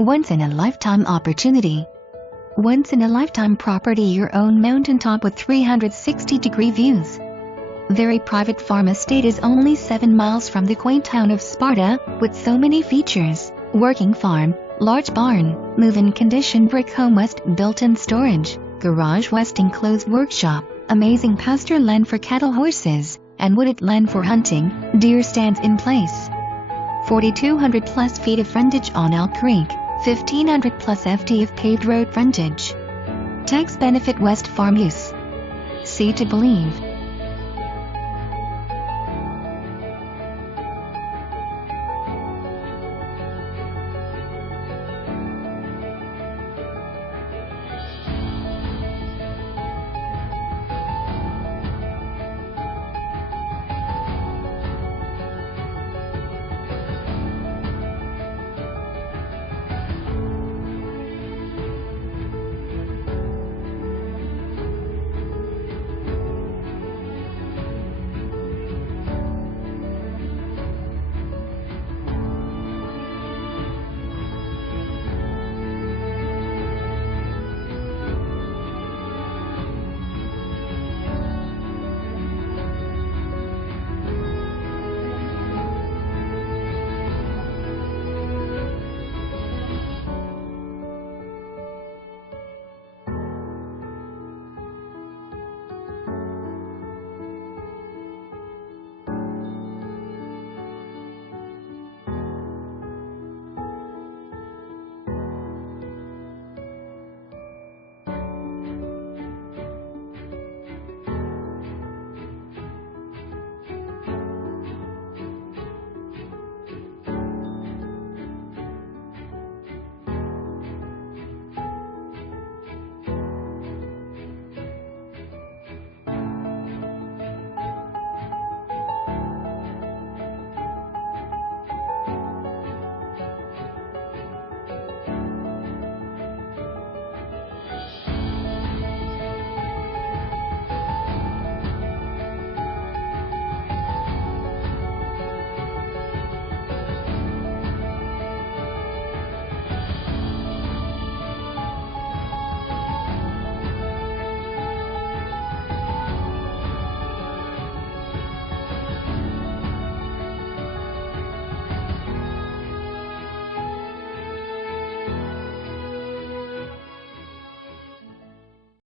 Once-in-a-lifetime opportunity. Once-in-a-lifetime property, your own mountaintop with 360-degree views. Very private farm estate is only 7 miles from the quaint town of Sparta, with so many features: working farm, large barn, move-in condition brick home, west built-in storage, garage, west enclosed workshop, amazing pasture land for cattle, horses, and wooded land for hunting, deer stands in place. 4,200 plus feet of frontage on Elk Creek, 1,500 plus ft of paved road frontage. Tax benefit, west farm use. See to believe.